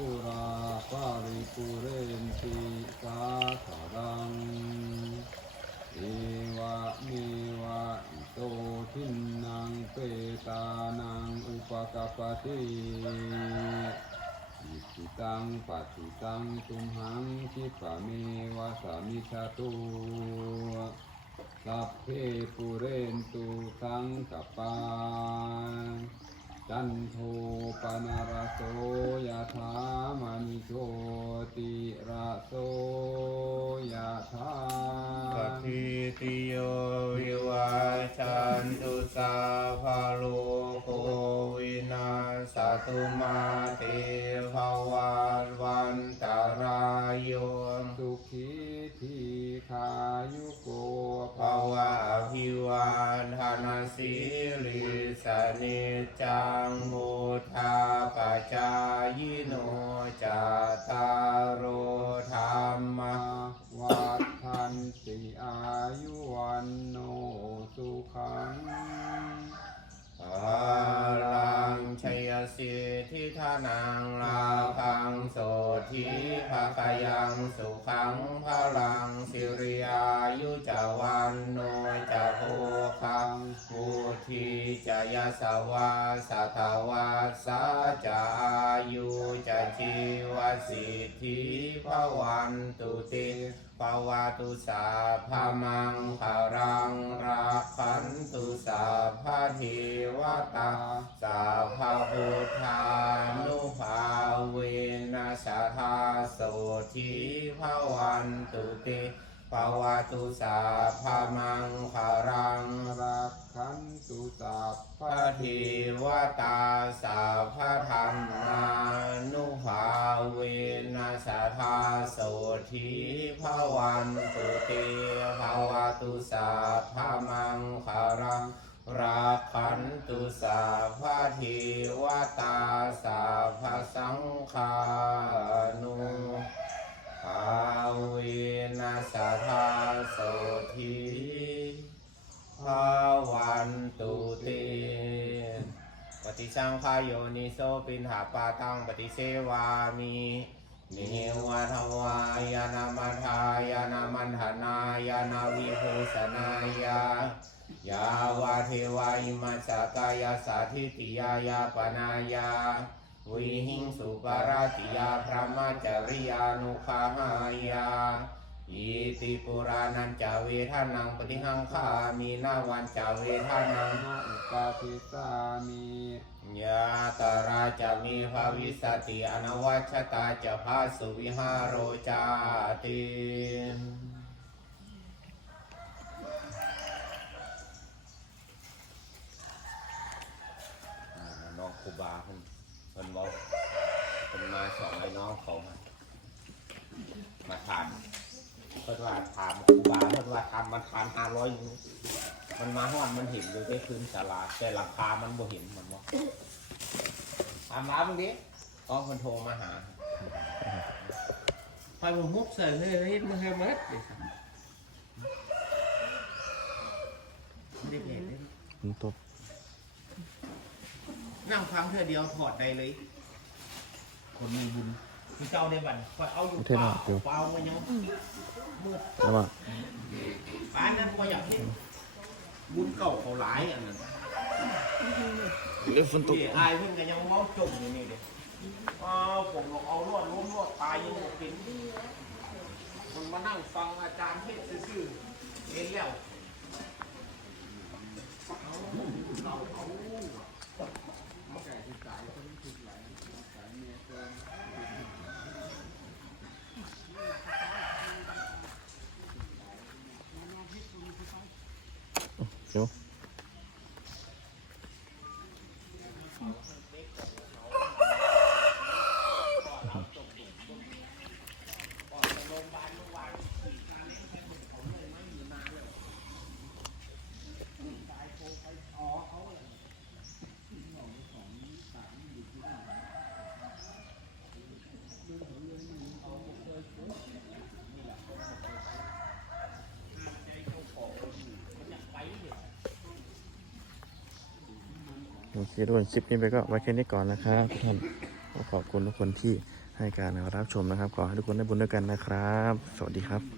ปุราปาริปุเรนติสาขรังเอวะเมวะอิโตทินังเปตานังอุปกปปติอิจิตังปัจจิตังตุมหังคิปะเมวะสามิชาตุสัพเพปุเรนตุสังกปา จันโทปนารโสยธามานิโชติระโสยธาปฏิติโยวิวัชันตุสาภาโลโควินาสตุมา รายโยสุขีทีขายุโกภาวะอภิวาทนาสีลิสนิจจังมุทาปจายโนจัตตารโอธรรมมาวัฏทันติอายุวันโนสุขังอาลังชัยสิทธิธานังลาพังโสธิภาคา ยังสุขังพลังสิริอายุจาวันโนจะโภคังพุทธิจะยสวาสัทวาสาจะอายุจะชีวสิทธิภวันตุติภวตุสาพามังภารังรักขันตุสาพเทวตาสาพพุทธานุ สทีภาวันตุติภาวะตุสาพามังภารังรักขันตุสัพระเทวตาสาพระธรรมานุภาเวนัสธาโสทีภาวันตุเตภาวะตุสาพามังคารังราคันตุสาพระเทวตาสาพระสังฆา ภาวันตุเตปฏิสังขายโยนิโสปินหาปาตังปฏิเสวามินิวะทวายานามัทายานามันหานายานาวิภูสนายายาวาเทวาอิมัสกายาสาธิติยายาปนายาวิหิงสุปาราติยาพระมจริยานุขหายา อิติปุรานันจาเวทานังปฏิหังคามีนาวันจาเวทานังนะอุปาทิสามิยาตาราจะมีภาวิสติอนวัชตาจะพาสุวิหารโรจาติน้องครูบาเพิ่นเพิ่นบอกเพิ่นมาสองไอ้น้องเขามามาทาน เพิ่นว่าถามครูบาเพิ่นว่าทำมันทานห้าร้อยมันมาห้อนมันเห็นอยู่ที่พื้นศาลาแต่หลังคามันบ่เห็นมันบอกถามร้านมึงดิอ๋อมันโทรมาหาไปผมมุกใส่เลยเฮ็ดมาให้มัดเลยครับไม่ได้เพจเลยผมตบนั่งฟังเธอเดียวถอดได้เลย คนมีบุญมีเจ้าในบันคอยเอาอยู่เปล่าเปล่ามันยัง มืดแล้วว่าป้านนั้นพออยากเห็นบุญเก่าเขาหลายอันนั้นเรื่องฝนตกที่อายเพิ่นก็ยังเมาจมอยู่นี่เด้อ้าวผมลองเอาลวดล้มลวดตายยังบ่เป็นมันมานั่งฟังอาจารย์เทศน์ซื่อๆเห็นแล้ว Nossa. โอเคทุกคนคลิปนี้ไปก็ไว้แค่นี้ก่อนนะครับทุกท่านขอบคุณทุกคนที่ให้การรับชมนะครับ ขอให้ทุกคนได้บุญด้วยกันนะครับ สวัสดีครับ